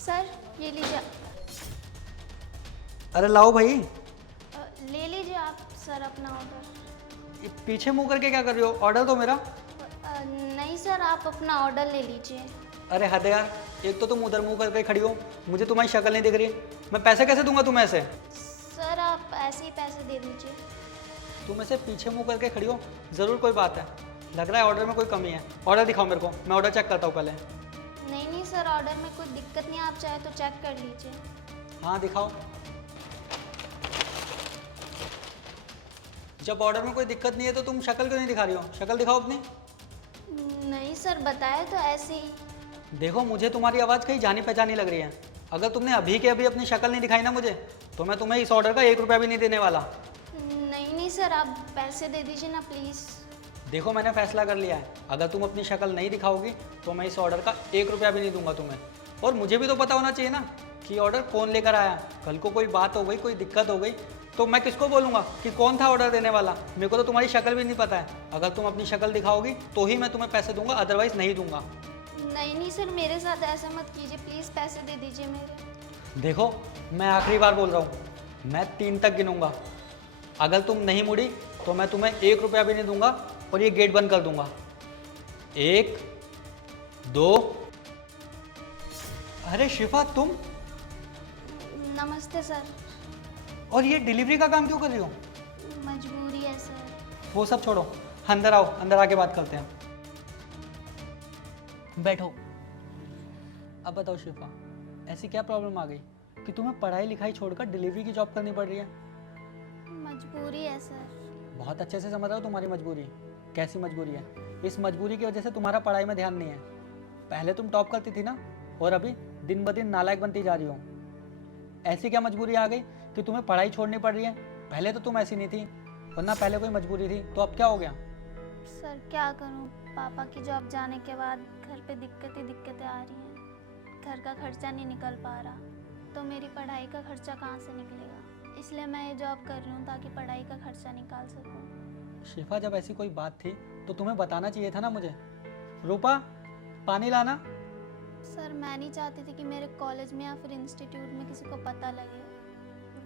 Sir ये लीजिए। अरे लाओ भाई। ले लीजिए आप सर अपना ऑर्डर। ये पीछे मुंह करके क्या कर रही हो? ऑर्डर दो मेरा। नहीं सर, आप अपना ऑर्डर ले लीजिए। अरे हद है यार, एक तो तुम उधर मुंह करके खड़ी हो, मुझे तुम्हारी शक्ल नहीं दिख रही। मैं पैसे कैसे दूंगा तुम्हें ऐसे? सर आप ऐसे ही पैसे दे दीजिए। तुम ऐसे पीछे मुंह करके खड़ी हो, ज़रूर कोई बात है। लग रहा है ऑर्डर में कोई कमी है। ऑर्डर दिखाओ मेरे को, मैं ऑर्डर चेक करता हूँ पहले। नहीं नहीं सर, ऑर्डर में कोई दिक्कत नहीं, आप चाहे तो चेक कर लीजिए। हाँ दिखाओ। जब ऑर्डर में कोई दिक्कत नहीं है तो तुम शक्ल क्यों नहीं दिखा रही हो? शक्ल दिखाओ अपनी। नहीं सर, बताया तो ऐसे ही। देखो मुझे तुम्हारी आवाज़ कहीं जानी पहचानी लग रही है। अगर तुमने अभी के अभी अपनी शक्ल नहीं दिखाई ना मुझे, तो मैं तुम्हें इस ऑर्डर का 1 रुपया भी नहीं देने वाला। नहीं नहीं सर, आप पैसे दे दीजिए ना प्लीज़। देखो मैंने फैसला कर लिया है, अगर तुम अपनी शक्ल नहीं दिखाओगी तो मैं इस ऑर्डर का 1 रुपया भी नहीं दूंगा तुम्हें। और मुझे भी तो पता होना चाहिए ना कि ऑर्डर कौन लेकर आया। कल को कोई बात हो गई, कोई दिक्कत हो गई, तो मैं किसको बोलूँगा कि कौन था ऑर्डर देने वाला? मेरे को तो तुम्हारी शक्ल भी नहीं पता है। अगर तुम अपनी शक्ल दिखाओगी तो ही मैं तुम्हें पैसे दूंगा, अदरवाइज नहीं दूंगा। नहीं नहीं सर, मेरे साथ ऐसा मत कीजिए प्लीज़, पैसे दे दीजिए मेरे। देखो मैं आखिरी बार बोल रहा हूँ, मैं 3 तक गिनूंगा। अगर तुम नहीं मुड़ी तो मैं तुम्हें 1 रुपया भी नहीं दूंगा और ये गेट बंद कर दूंगा। 1 2। अरे शिफा तुम? नमस्ते सर। और ये डिलीवरी का काम क्यों कर रही हो? मजबूरी है सर। वो सब छोड़ो, अंदर आओ, अंदर आके बात करते हैं। बैठो। अब बताओ शिफा, ऐसी क्या प्रॉब्लम आ गई कि तुम्हें पढ़ाई लिखाई छोड़कर डिलीवरी की जॉब करनी पड़ रही है? मजबूरी है सर। बहुत अच्छे से समझ रहा हो तुम्हारी मजबूरी। कैसी मजबूरी है? इस मजबूरी की वजह से तुम्हारा पढ़ाई में ध्यान नहीं है। पहले तुम टॉप करती थी ना, और अभी दिन ब दिन नालायक बनती जा रही हो। ऐसी क्या मजबूरी आ गई कि तुम्हें पढ़ाई छोड़नी पड़ रही है? पहले तो तुम ऐसी नहीं थी, वरना पहले कोई मजबूरी थी, तो अब क्या हो गया? सर क्या करूं, पापा की जॉब जाने के बाद घर पे दिक्कतें आ रही हैं। घर का खर्चा नहीं निकल पा रहा, तो मेरी पढ़ाई का खर्चा कहाँ से निकलेगा? इसलिए मैं ये जॉब कर रही हूँ ताकि पढ़ाई का खर्चा निकाल सकूँ। शिफा जब ऐसी कोई बात थी तो तुम्हें बताना चाहिए था ना मुझे। रूपा पानी लाना। सर मैं नहीं चाहती थी कि मेरे कॉलेज में या फिर इंस्टीट्यूट में किसी को पता लगे,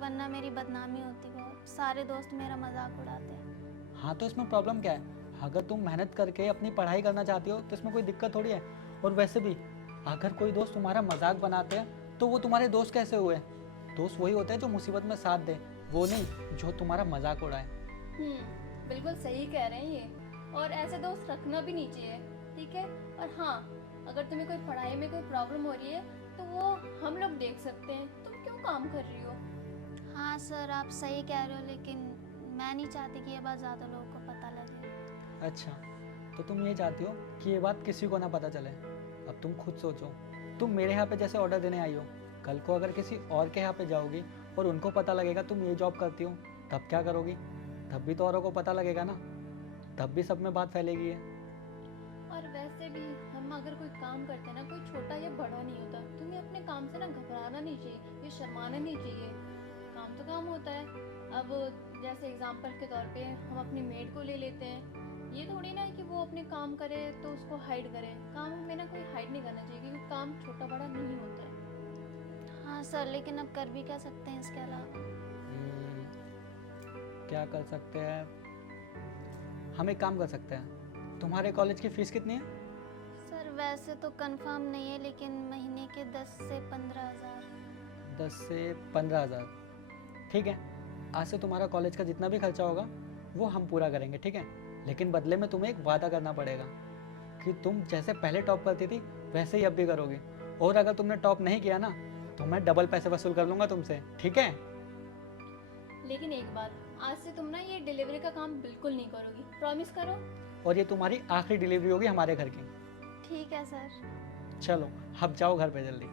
वरना मेरी बदनामी होती बहुत। सारे दोस्त मेरा मजाक उड़ाते हैं। हाँ तो इसमें प्रॉब्लम क्या है? अगर तुम मेहनत करके अपनी पढ़ाई करना चाहती हो तो इसमें कोई दिक्कत थोड़ी है। और वैसे भी अगर कोई दोस्त तुम्हारा मजाक बनाते हैं तो वो तुम्हारे दोस्त कैसे हुए? दोस्त वही होते हैं जो मुसीबत में साथ दे, वो नहीं जो तुम्हारा मजाक उड़ाए। बिल्कुल सही कह रहे हैं ये, और ऐसे दोस्त रखना भी नहीं चाहिए, ठीक है। और हाँ, अगर तुम्हें कोई पढ़ाई में कोई प्रॉब्लम हो रही है तो वो हम लोग देख सकते हैं, तुम क्यों काम कर रही हो? हाँ सर आप सही कह रहे हो, लेकिन मैं नहीं चाहती कि ये बात ज़्यादा लोगों को पता लगे। अच्छा तो तुम ये चाहती हो कि ये बात किसी को ना पता चले। अब तुम खुद सोचो, तुम मेरे यहाँ पे जैसे ऑर्डर देने आई हो, कल को अगर किसी और के यहाँ पे जाओगी और उनको पता लगेगा तुम ये जॉब करती हो, तब क्या करोगी? तब भी तो औरों को पता लगेगा ना, तब भी सब में बात फैलेगी है। और वैसे भी हम अगर कोई काम करते हैं ना, कोई छोटा या बड़ा नहीं होता। तुम्हें अपने काम से ना घबराना नहीं चाहिए, ये शर्माना नहीं चाहिए। काम तो काम होता है। अब जैसे एग्जाम्पल के तौर पे हम अपनी मेड को ले लेते हैं, ये थोड़ी ना है कि वो अपने काम करे तो उसको हाइड करे। काम में ना कोई हाइड नहीं करना चाहिए, क्योंकि काम छोटा बड़ा नहीं होता है। हाँ सर, लेकिन अब कर भी क्या सकते हैं इसके अलावा? क्या कर सकते हैं? हम एक काम कर सकते हैं, तुम्हारे कॉलेज की फ़ीस कितनी है? सर वैसे तो कंफर्म नहीं है, लेकिन महीने के 10 से 15 हज़ार। 10 से 15 हज़ार, ठीक है। आज से तुम्हारा कॉलेज का जितना भी खर्चा होगा वो हम पूरा करेंगे, ठीक है। लेकिन बदले में तुम्हें एक वादा करना पड़ेगा कि तुम जैसे पहले टॉप करती थी वैसे ही अब भी करोगी। और अगर तुमने टॉप नहीं किया ना तो मैं डबल पैसे वसूल कर लूँगा तुमसे, ठीक है। लेकिन एक बात, आज से तुम ना ये डिलीवरी का काम बिल्कुल नहीं करोगी, प्रॉमिस करो। और ये तुम्हारी आखिरी डिलीवरी होगी हमारे घर की। ठीक है सर। चलो अब जाओ घर पे जल्दी।